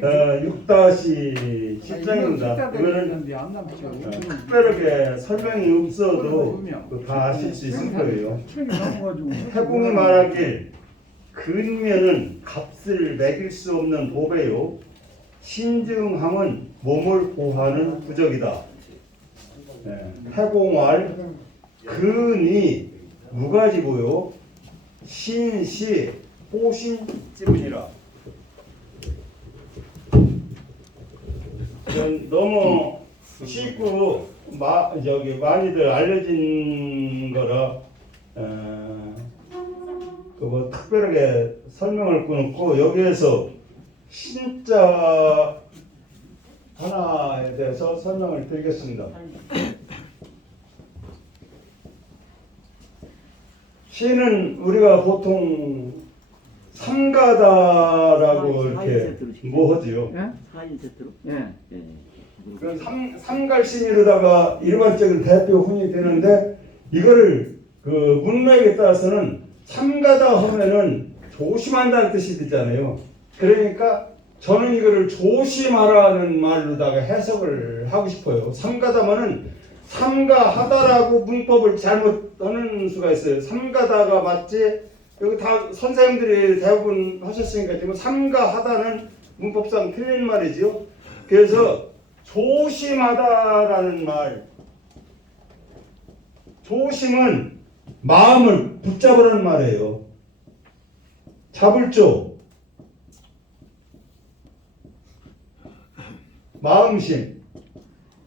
6-10장입니다. 이거는 특별하게 설명이 없어도 다 아실 수 있을 거예요. 태공이 말하길 근면은 값을 매길 수 없는 보배요, 신증함은 몸을 보하는 부적이다. 태공할 근이 무가지고요, 신시 호신지문이라. 너무 쉽고 많이들 알려진 거라 뭐 특별하게 설명할 건 없고, 여기에서 신자 하나에 대해서 설명을 드리겠습니다. 시는 우리가 보통 삼가다라고 이렇게 뭐 하지요? 4인 세트로? 예. 그 삼갈신이로다가 일반적인 대표 혼이 되는데, 이거를 그 문맥에 따라서는 삼가다 하면은 조심한다는 뜻이 되잖아요. 그러니까 저는 이거를 조심하라는 말로다가 해석을 하고 싶어요. 삼가다면은 삼가하다라고 문법을 잘못하는 수가 있어요. 삼가다가 맞지? 여기 다 선생님들이 대부분 하셨으니까 지금 삼가하다는 문법상 틀린 말이지요. 그래서 조심하다라는 말, 조심은 마음을 붙잡으라는 말이에요. 잡을 쪽, 마음심,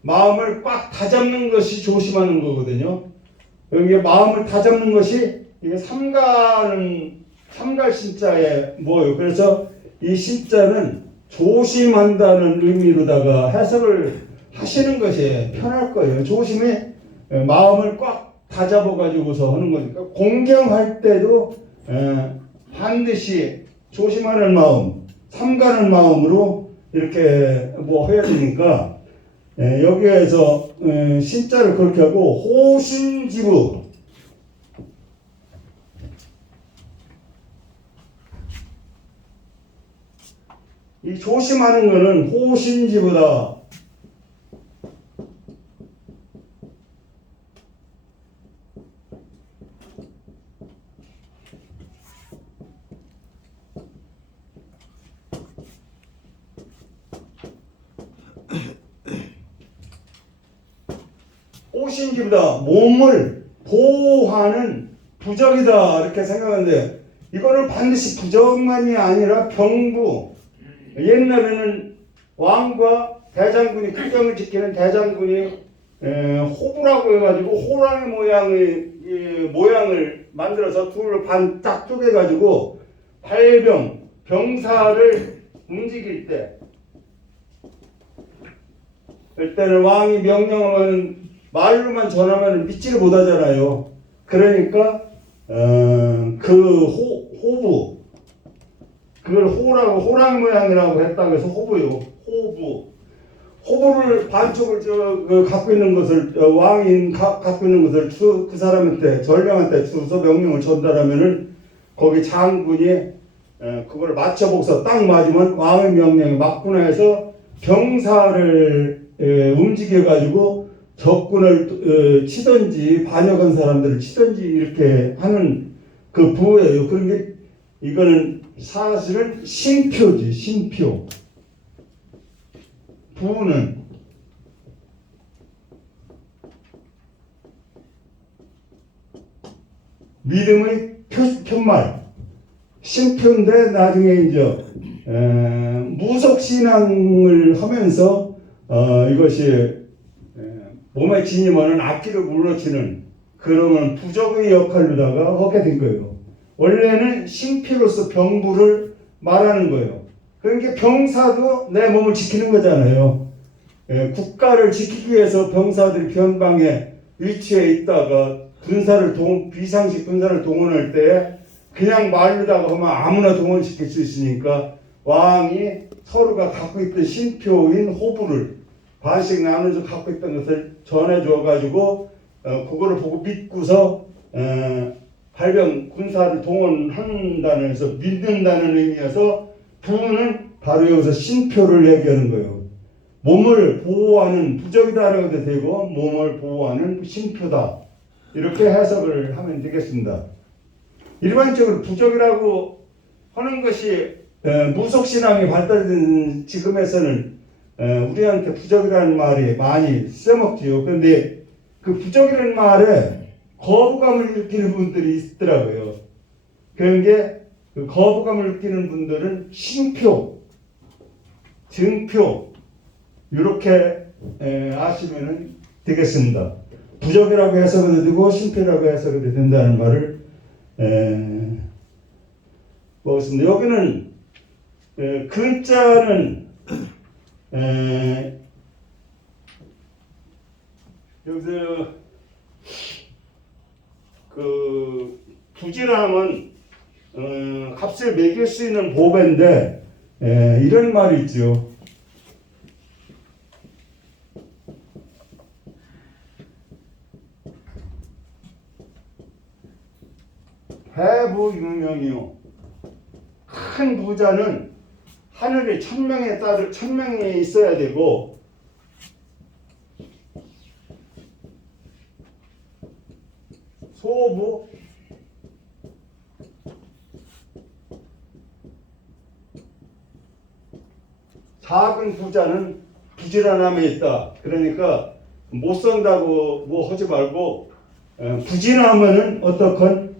마음을 꽉 다잡는 것이 조심하는 거거든요. 여기 마음을 다잡는 것이 이게 삼갈 신자에 뭐예요? 그래서 이 신자는 조심한다는 의미로다가 해석을 하시는 것이 편할 거예요. 조심이 마음을 꽉 다잡아 가지고서 하는 거니까, 공경할 때도 반드시 조심하는 마음, 삼가는 마음으로 이렇게 뭐 해야 되니까, 여기에서 신자를 그렇게 하고 호신지부, 이 조심하는 거는 호신지부다. 호신지부다. 몸을 보호하는 부적이다, 이렇게 생각하는데, 이거는 반드시 부적만이 아니라 병부, 옛날에는 왕과 대장군이, 국경을 지키는 대장군이 호부라고 해가지고 호랑이 모양을 만들어서 둘로 반 딱 쪼개가지고 병사를 움직일 때, 그때는 왕이 명령하면 말로만 전하면 믿지를 못하잖아요. 그러니까 그 호부, 그걸 호라고, 호랑이 모양이라고 했다고 해서 호부요. 호부를 반쪽을 갖고 있는 것을, 왕이 갖고 있는 것을 그 사람한테, 전령한테 주서 명령을 전달하면은 거기 장군이 그걸 맞춰보고서 딱 맞으면 왕의 명령에 맞구나 해서 병사를 움직여가지고 적군을 치든지 반역한 사람들을 치든지 이렇게 하는 그 부예요. 그러니까 이거는 사실은 신표지, 신표. 부는 믿음의 편말, 신표인데 나중에 이제 무속신앙을 하면서 이것이 몸에 지니면은 악기를 물러치는 그러면 부적의 역할로다가 하게 된 거예요. 원래는 신피로서 병부를 말하는 거예요. 그러니까 병사도 내 몸을 지키는 거잖아요. 국가를 지키기 위해서 병사들이 변방에 위치해 있다가 비상식 군사를 동원할 때 그냥 말로다가 하면 아무나 동원시킬 수 있으니까 왕이 서로가 갖고 있던 신표인 호부를 반씩 나눠서 갖고 있던 것을 전해줘 가지고 그거를 보고 믿고서 발병 군사를 동원한다는 해서 믿는다는 의미여서 부는 바로 여기서 신표를 얘기하는 거예요. 몸을 보호하는 부적이다라고 해도 되고 몸을 보호하는 신표다. 이렇게 해석을 하면 되겠습니다. 일반적으로 부적이라고 하는 것이 무속신앙이 발달된 지금에서는 우리한테 부적이라는 말이 많이 써먹지요. 그런데 그 부적이라는 말에 거부감을 느끼는 분들이 있더라고요. 그런 게 그 거부감을 느끼는 분들은 신표, 증표 이렇게 아시면 되겠습니다. 부적이라고 해석해도 되고 신표라고 해석해도 된다는 말을 먹었습니다. 여기는 근자는 여기서 그 부지런함은 값을 매길 수 있는 보배인데 이런 말이 있죠. 대부유명이요. 큰 부자는 하늘에 천명에 있어야 되고 소부 작은 부자는 부지런함에 있다. 그러니까 못 산다고 뭐 하지 말고 부지런하면은 어떻건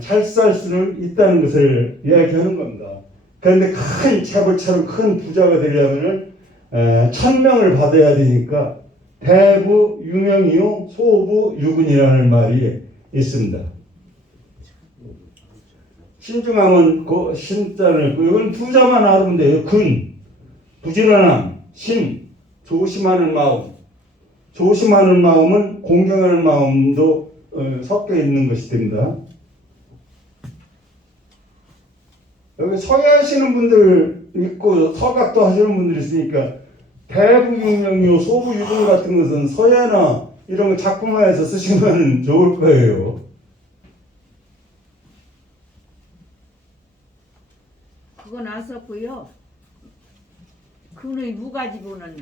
잘 살 수는 있다는 것을 이야기하는 겁니다. 그런데 큰 재벌처럼 큰 부자가 되려면은 천명을 받아야 되니까 대부 유명이요 소부 유근이라는 말이 있습니다. 신중함은 그 신자를 이건 부자만 알으면 돼요. 근 부지런함, 심 조심하는 마음. 조심하는 마음은 공경하는 마음도 섞여 있는 것이 됩니다. 여기 서예하시는 분들 있고 서각도 하시는 분들이 있으니까 대부유명요 소부유분 같은 것은 서예나 이런 거 작품화해서 쓰시면 좋을 거예요. 그건 안 썼고요. 그의 무가지보는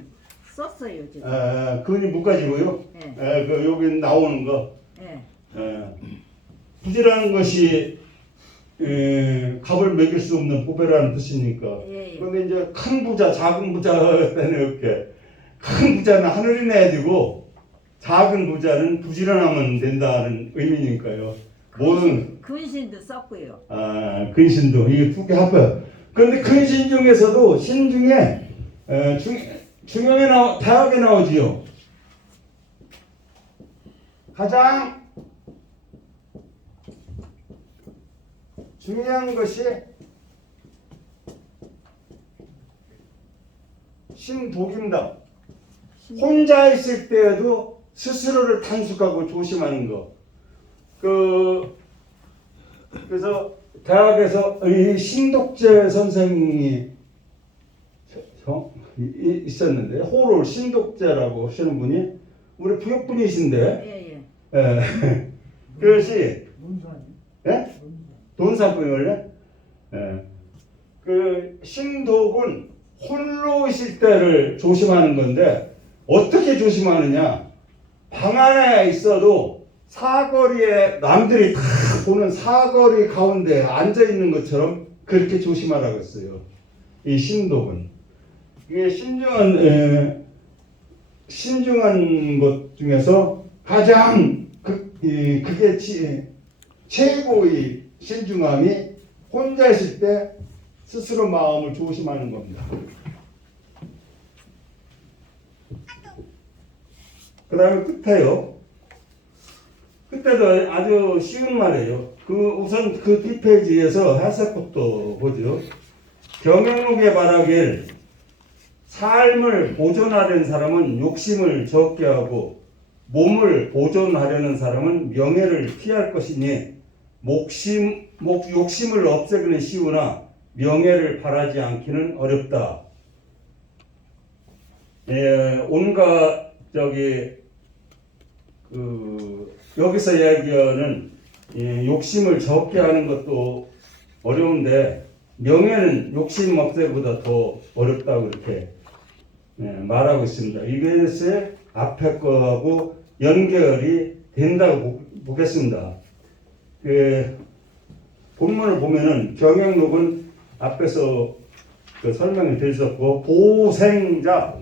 썼어요. 제가. 그건이 무가지고요. 네. 그 여기 나오는 거. 네. 부지런한 것이 값을 매길 수 없는 보배라는 뜻이니까. 예, 예. 그런데 이제 큰 부자, 작은 부자는 이렇게 큰 부자는 하늘이 내야 되고 작은 부자는 부지런하면 된다는 의미니까요. 모든 근신도 썼고요. 근신도 이게 두 개 합해. 그런데 근신 중에서도 신 중에 중형에 대학에 나오지요. 가장 중요한 것이 신독입니다. 혼자 있을 때에도 스스로를 단속하고 조심하는 거. 그래서 대학에서 이 신독재 선생님이 있었는데 호롤 신독재라고 하시는 분이 우리 부역분이신데 그것이 예? 돈사분이 원래 그 신독은 홀로 있을 때를 조심하는 건데 어떻게 조심하느냐? 방 안에 있어도 사거리에 남들이 다 보는 사거리 가운데 앉아 있는 것처럼 그렇게 조심하라고 했어요. 이 신독은 이게 신중한 것 중에서 가장 그게 최고의 신중함이 혼자 있을 때 스스로 마음을 조심하는 겁니다. 그 다음에 끝에요. 그때도 아주 쉬운 말이에요. 우선 그 뒷페이지에서 해석부터 보죠. 경영록에 말하길 삶을 보존하려는 사람은 욕심을 적게 하고 몸을 보존하려는 사람은 명예를 피할 것이니 욕심을 없애기는 쉬우나 명예를 바라지 않기는 어렵다. 온갖 여기서 얘기하는 욕심을 적게 하는 것도 어려운데 명예는 욕심 없애보다 더 어렵다고 이렇게 말하고 있습니다. 이것이 앞에 거하고 연결이 된다고 보겠습니다. 본문을 보면은 경영록은 앞에서 그 설명이 되셨고, 보생자,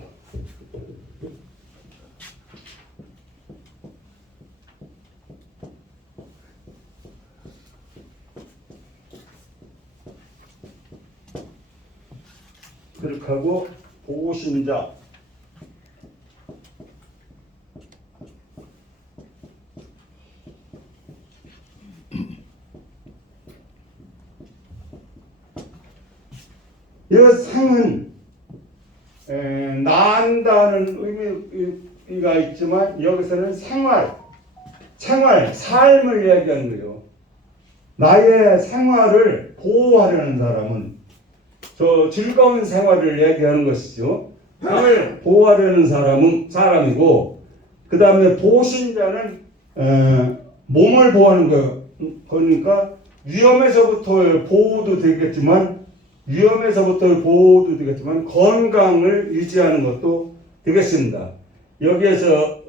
그렇게 하고 보신자, 이 생은 낳는다는 의미가 있지만 여기서는 생활, 삶을 이야기하는 거예요. 나의 생활을 보호하려는 사람은 저 즐거운 생활을 이야기하는 것이죠. 생을 보호하려는 사람이고, 그 다음에 보신자는 몸을 보호하는 거니까 위험에서부터 보호도 되겠지만 건강을 유지하는 것도 되겠습니다. 여기에서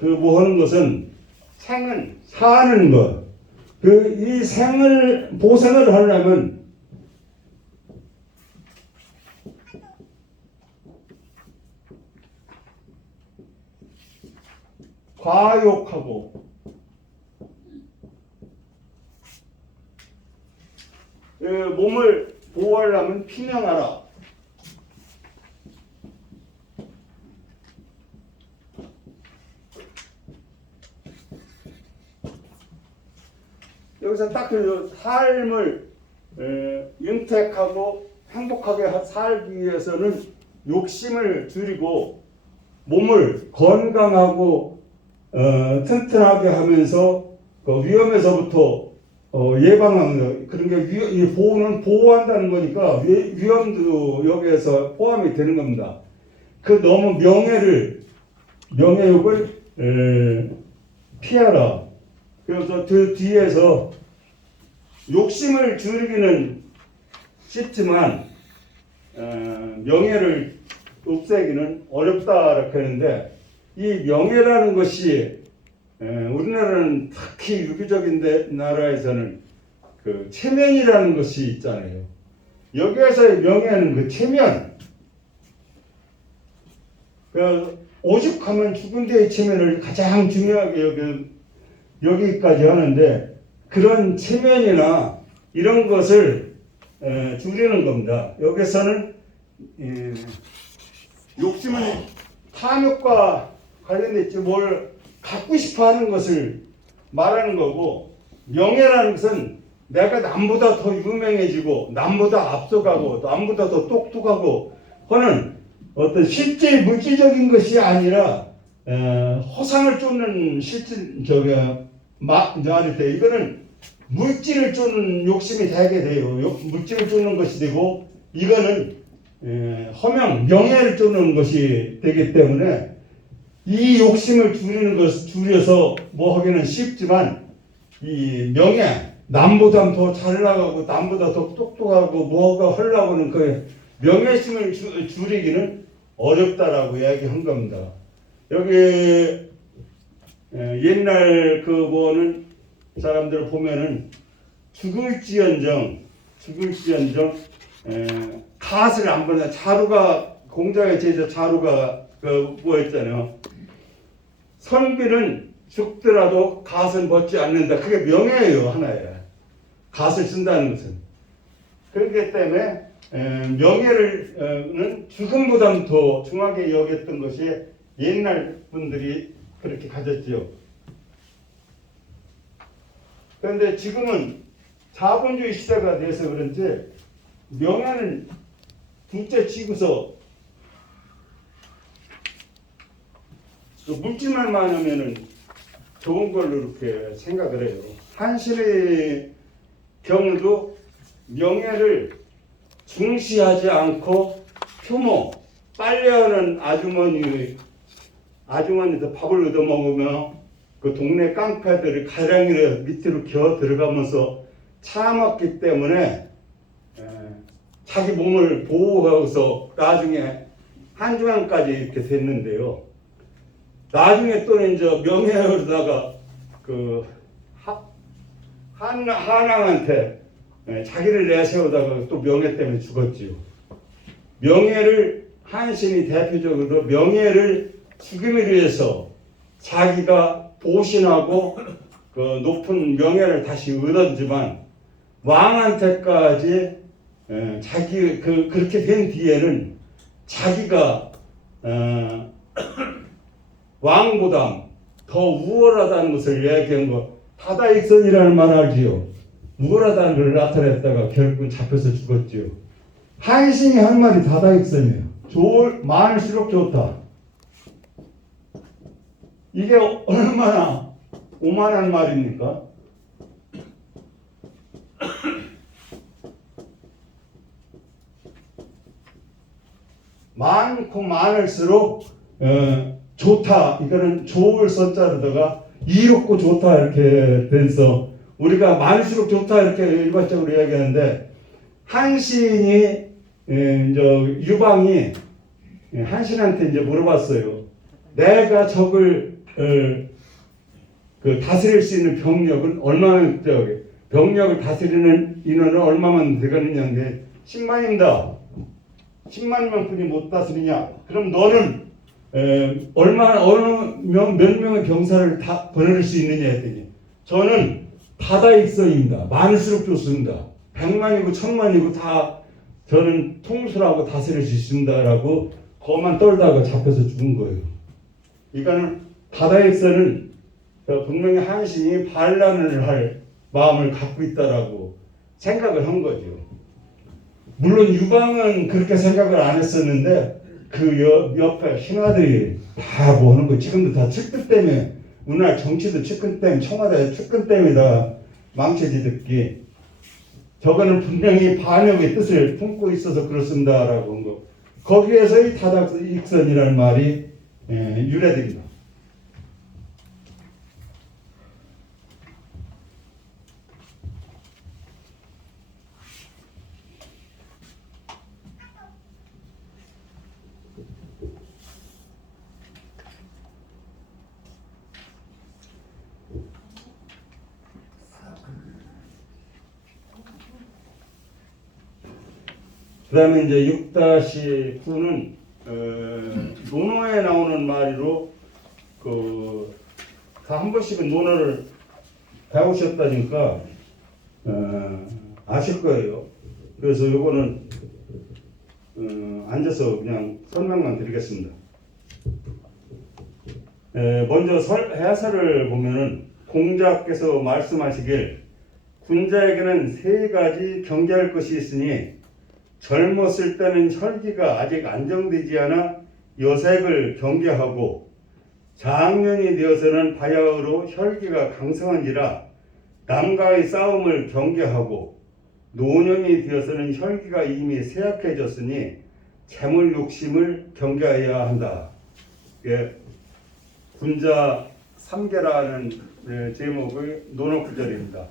뭐 하는 것은 생은 사는 것. 이 생을 보생을 하려면 과욕하고 몸을 보호하려면 피명하라. 여기서 딱 그 삶을 윤택하고 행복하게 살기 위해서는 욕심을 줄이고 몸을 건강하고 튼튼하게 하면서 위험에서부터 예방하는 그런 게 보호는 보호한다는 거니까 위험도 여기에서 포함이 되는 겁니다. 그 너무 명예욕을 피하라. 그래서 그 뒤에서 욕심을 줄이기는 쉽지만 명예를 없애기는 어렵다 이렇게 하는데, 이 명예라는 것이 우리나라는 특히 유교적인 나라에서는 그 체면이라는 것이 있잖아요. 여기에서의 명예는 그 체면, 오죽하면 죽은 데의 체면을 가장 중요하게 여기까지 하는데, 그런 체면이나 이런 것을 줄이는 겁니다. 여기서는 욕심은 탐욕과 관련됐지 뭘 갖고 싶어 하는 것을 말하는 거고, 명예라는 것은 내가 남보다 더 유명해지고 남보다 앞서가고 남보다 더 똑똑하고 하는 어떤 실제 물질적인 것이 아니라 허상을 쫓는 말일 때 이거는 물질을 쫓는 욕심이 되게 돼요. 물질을 쫓는 것이 되고, 이거는 허명, 명예를 쫓는 것이 되기 때문에 이 욕심을 줄여서 뭐 하기는 쉽지만, 이 명예, 남보다 더 잘 나가고 남보다 더 똑똑하고 뭐가 하려고 하는 그 명예심을 줄이기는 어렵다라고 이야기한 겁니다. 여기 옛날 그 뭐는 사람들 보면은 죽을지언정 갓을 안 보내, 자루가 공장에 제자 자루가 그 뭐였잖아요. 선비는 죽더라도 갓은 벗지 않는다. 그게 명예예요, 하나에. 갓을 쓴다는 것은. 그렇기 때문에 명예는 죽음보다는 더 중하게 여겼던 것이 옛날 분들이 그렇게 가졌지요. 그런데 지금은 자본주의 시대가 돼서 그런지 명예는 둘째 치고서 그 물질만 많으면은 좋은 걸로 이렇게 생각을 해요. 한신의 경우도 명예를 중시하지 않고 효모, 빨래하는 아주머니도 밥을 얻어먹으며 그 동네 깡패들을 가량이라 밑으로 기어 들어가면서 참았기 때문에 자기 몸을 보호해서 나중에 한중왕까지 이렇게 됐는데요. 나중에 또는 이제 명예로다가 그 한왕한테 자기를 내세우다가 또 명예 때문에 죽었지요. 명예를 한신이 대표적으로 명예를 죽임을 위해서 자기가 보신하고 그 높은 명예를 다시 얻었지만 왕한테까지 자기 그렇게 된 뒤에는 자기가 왕보다 더 우월하다는 것을 얘기한 거 다다익선이라는 말 알지요. 우월하다는 걸 나타냈다가 결국 잡혀서 죽었지요. 한신이 한 말이 다다익선이에요. 많을수록 좋다. 이게 얼마나 오만한 말입니까? 많고 많을수록 좋다. 이거는 좋을 선자로다가 이롭고 좋다 이렇게 돼서 우리가 많을수록 좋다 이렇게 일반적으로 이야기하는데 한신이 이제 유방이 한신한테 이제 물어봤어요. 내가 적을 그 다스릴 수 있는 병력은 얼마나 병력을 다스리는 인원은 얼마만 되겠느냐인데 10만입니다. 10만 명뿐이 못 다스리냐? 그럼 너는 몇 명의 병사를 다 보낼 수 있느냐 했더니 저는 다다익선입니다. 많을수록 좋습니다. 100만이고 1000만이고 다 저는 통솔하고 다스릴 수 있습니다라고 거만 떨다가 잡혀서 죽은 거예요. 이거는 다다익선은 분명히 한신이 반란을 할 마음을 갖고 있다라고 생각을 한 거죠. 물론 유방은 그렇게 생각을 안 했었는데 그 옆에 신하들이 다 뭐 하는 거 지금도 다 측근 때문에 우리나라 정치도 측근 때문에 청와대 측근 때문에 다 망쳐지듯이 저거는 분명히 반역의 뜻을 품고 있어서 그렇습니다라고 한 거. 거기에서 이 다다익선이라는 말이 유래됩니다. 그 다음에 이제 6-9는 논어에 나오는 말로 다 한 번씩은 논어를 배우셨다니까 아실 거예요. 그래서 요거는 앉아서 그냥 설명만 드리겠습니다. 먼저 해설을 보면은 공자께서 말씀하시길 군자에게는 세 가지 경계할 것이 있으니 젊었을 때는 혈기가 아직 안정되지 않아 여색을 경계하고 장년이 되어서는 바야흐로 혈기가 강성한지라 남과의 싸움을 경계하고 노년이 되어서는 혈기가 이미 쇠약해졌으니 재물 욕심을 경계해야 한다. 군자 3계라는 제목의 논어 구절입니다.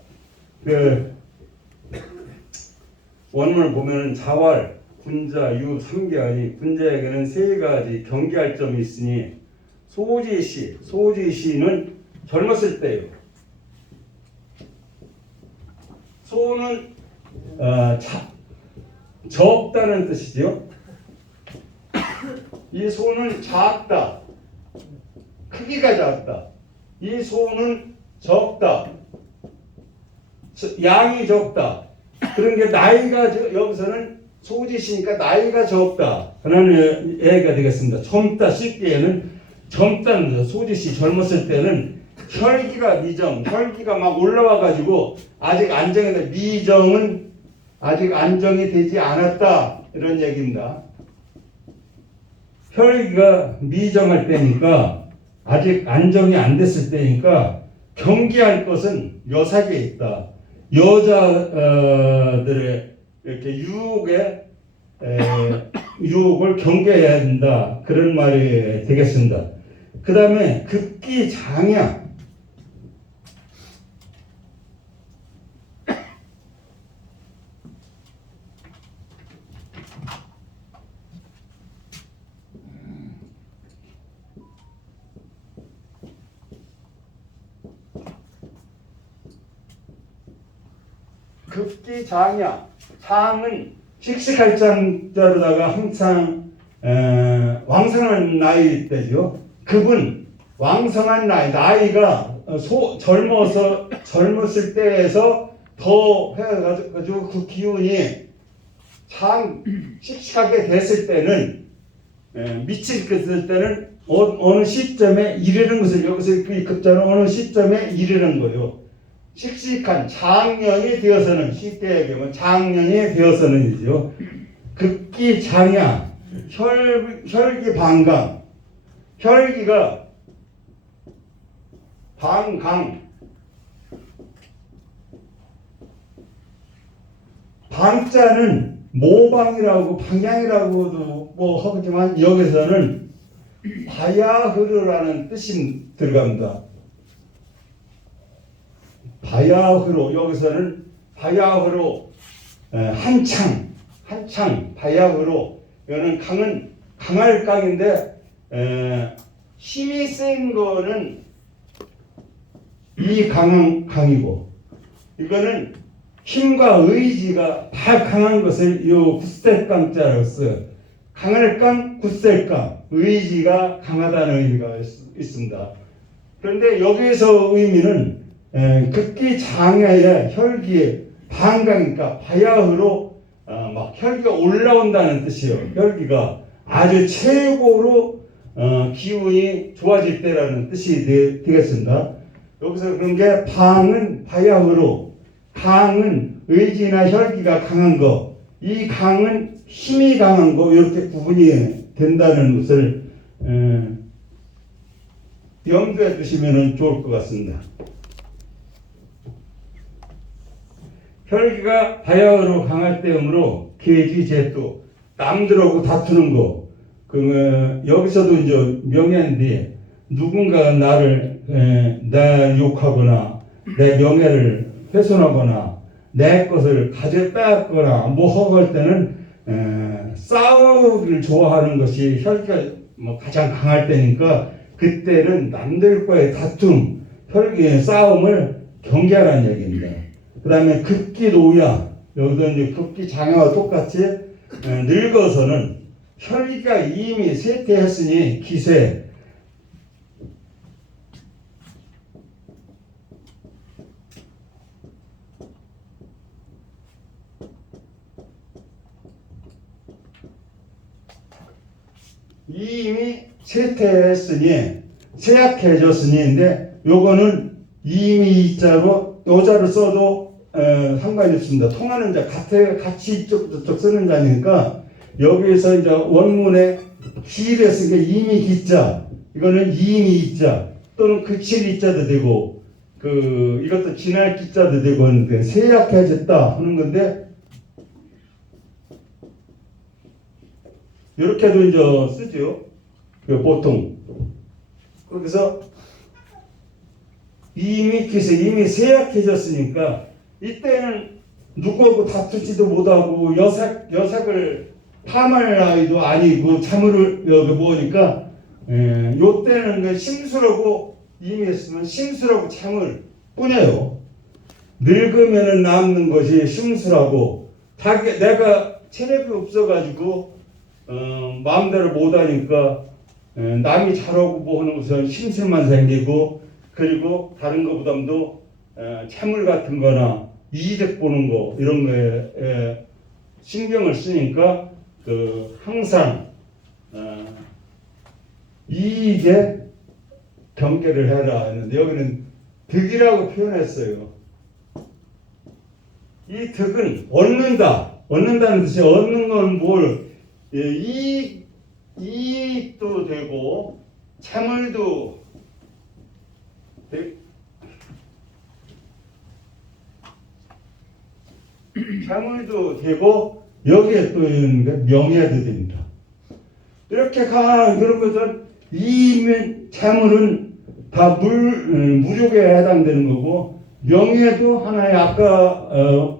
원문을 보면 자활, 군자, 유, 3계 아니 군자에게는 세 가지 경계할 점이 있으니 소지시는 젊었을 때예요. 소는 적다는 뜻이죠. 이 소는 작다, 크기가 작다. 이 소는 적다, 양이 적다. 그런 게 나이가 여기서는 소지시니까 나이가 적다. 그런 얘기가 되겠습니다. 젊다 씻기에는 젊다는 소지시 젊었을 때는 혈기가 혈기가 막 올라와 가지고 아직 안정이 미정은 아직 안정이 되지 않았다 이런 얘기입니다. 혈기가 미정할 때니까 아직 안정이 안 됐을 때니까 경계할 것은 여삭에 있다. 여자들의 이렇게 유혹을 경계해야 된다. 그런 말이 되겠습니다. 그 다음에 급기장야. 급기장야. 장은 씩씩할 장자로다가 항상 왕성한 나이 때죠. 급은 왕성한 나이가 젊었을 때에서 더 해가지고 그 기운이 씩씩하게 됐을 때는 미치겠을 때는 어느 시점에 이르는 것을 여기서 이 급자는 어느 시점에 이르는 거예요. 씩씩한 장년이 되어서는 쉽게 얘기하면 장년이 되어서는이죠. 급기장야 혈기방강 혈기가 방강 방자는 모방이라고 방향이라고도 뭐 하지만 여기서는 바야흐르라는 뜻이 들어갑니다. 바야흐로 여기서는 바야흐로 한창 바야흐로 이거는 강은 강할 강인데 힘이 센 거는 이 강이고 이거는 힘과 의지가 다 강한 것을 요 굳셀강자라고 써요. 강할 강, 굳셀 강, 의지가 강하다는 의미가 있습니다. 그런데 여기서 의미는 급기장야의 혈기의 방강이니까 바야흐로 막 혈기가 올라온다는 뜻이에요. 혈기가 아주 최고로 기운이 좋아질 때라는 뜻이 되겠습니다. 여기서 그런 게 방은 바야흐로 강은 의지나 혈기가 강한 거, 이 강은 힘이 강한 거 이렇게 구분이 된다는 것을 염두에 두시면 좋을 것 같습니다. 혈기가 바야흐로 강할 때이므로 계기제도 남들하고 다투는 거. 여기서도 이제 명예인데 누군가 나 욕하거나 내 명예를 훼손하거나 내 것을 가져 빼앗거나 뭐 할 때는 싸우기를 좋아하는 것이 혈기가 뭐 가장 강할 때니까 그때는 남들과의 다툼, 혈기의 싸움을 경계하라는 얘기입니다. 그 다음에 급기노야 여기서 이제 급기장야와 똑같이 늙어서는 혈기가 이미 쇠퇴했으니 기세 이미 쇠퇴했으니 쇠약해졌으니인데 요거는 이미 이자로 요자를 써도 상관이 없습니다. 통하는 자 같이 이쪽 저쪽 쓰는 자니까 여기에서 이제 원문에 기를 쓴 게 이미 기자 이거는 이미 이자 또는 그칠 이자도 되고 이것도 지날 기자도 되고 하는데 쇠약해졌다 하는 건데 이렇게도 이제 쓰죠. 보통. 그래서 이미 쇠약해졌으니까 이때는 누구하고 다투지도 못하고 여색을 탐할 나이도 아니고 참을 여기 뭐니까 요때는 심술하고 이미 했으면 심술하고 참을 뿐이에요. 늙으면 남는 것이 심술하고 내가 체력이 없어가지고 마음대로 못하니까 남이 잘하고 뭐 하는 것은 심술만 생기고 그리고 다른 것보다도 채물 같은 거나 이득 보는 거 이런 거에 신경을 쓰니까 항상 이익에 경계를 해라 했는데 여기는 득이라고 표현했어요. 이 득은 얻는다는 뜻이 얻는 건 뭘 이익도 되고 채물도 되고 여기에 또 있는 명예도 됩니다. 이렇게 그런 것은 이익은 채물은 다 무력에 해당되는 거고 명예도 하나의 아까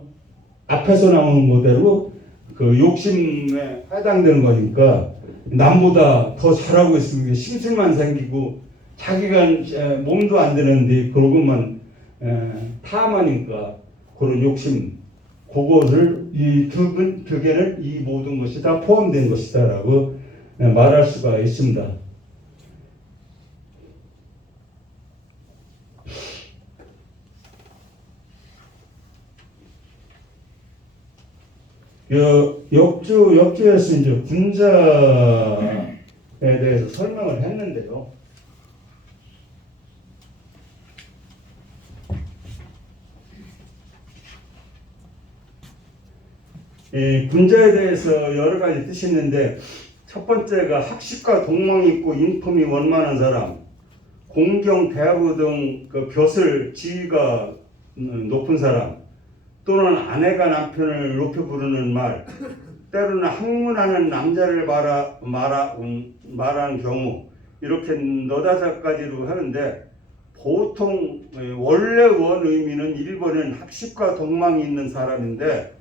앞에서 나오는 거대로 욕심에 해당되는 거니까 남보다 더 잘하고 있으면 심술만 생기고 자기가 몸도 안 되는데 그러고만 탐하니까 그런 욕심 그것을 이 두 개는 이 모든 것이 다 포함된 것이다라고 말할 수가 있습니다. 역주에서 이제 군자에 대해서 설명을 했는데요. 군자에 대해서 여러 가지 뜻이 있는데, 첫 번째가 학식과 동망이 있고 인품이 원만한 사람, 공경, 대부 등 그 벼슬, 지위가 높은 사람, 또는 아내가 남편을 높여 부르는 말, 때로는 학문하는 남자를 말하는 경우, 이렇게 너다섯 가지로 하는데, 보통 원래 원 의미는 1번은 학식과 동망이 있는 사람인데,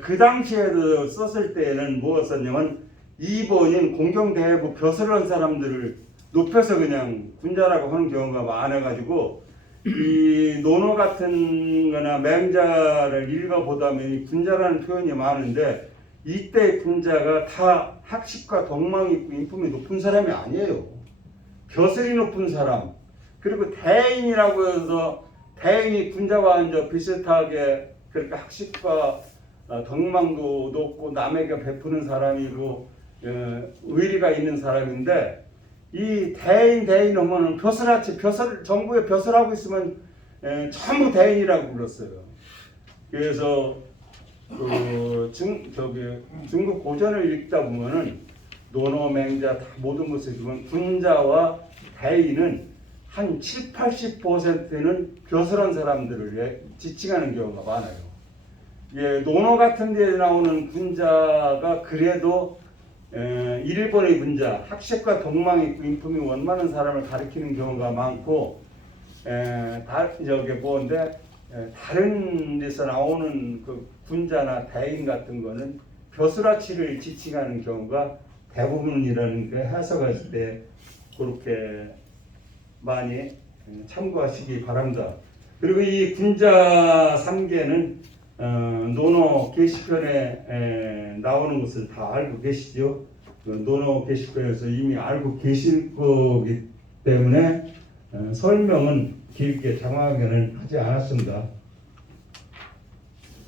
그 당시에도 썼을 때에는 무엇을 썼냐면 2번인 공경대부 벼슬한 사람들을 높여서 그냥 군자라고 하는 경우가 많아가지고, 이 논어 같은 거나 맹자를 읽어보다면 이 군자라는 표현이 많은데, 이때 군자가 다 학식과 동망이 있고 인품이 높은 사람이 아니에요. 벼슬이 높은 사람, 그리고 대인이라고 해서 대인이 군자와 이제 비슷하게 그렇게 학식과 덕망도 높고 남에게 베푸는 사람이고 의리가 있는 사람인데, 이 대인 하면은 벼슬아치 정부에 벼슬하고 있으면 전부 대인이라고 불렀어요. 그래서 중국 고전을 읽다 보면은 논어 맹자 다 모든 것을 보면 군자와 대인은 한 70~80%는 벼슬한 사람들을 지칭하는 경우가 많아요. 논어 같은 데 나오는 군자가 그래도 일본의 군자, 학식과 동망이 있고 인품이 원만한 사람을 가리키는 경우가 많고, 다른 데서 나오는 그 군자나 대인 같은 거는 벼슬아치를 지칭하는 경우가 대부분이라는 게 해석할 때 그렇게 많이 참고하시기 바랍니다. 그리고 이 군자 3개는 논어 게시편에 나오는 것을 다 알고 계시죠? 논어 게시편에서 이미 알고 계실 거기 때문에 설명은 길게 장황하게는 하지 않았습니다.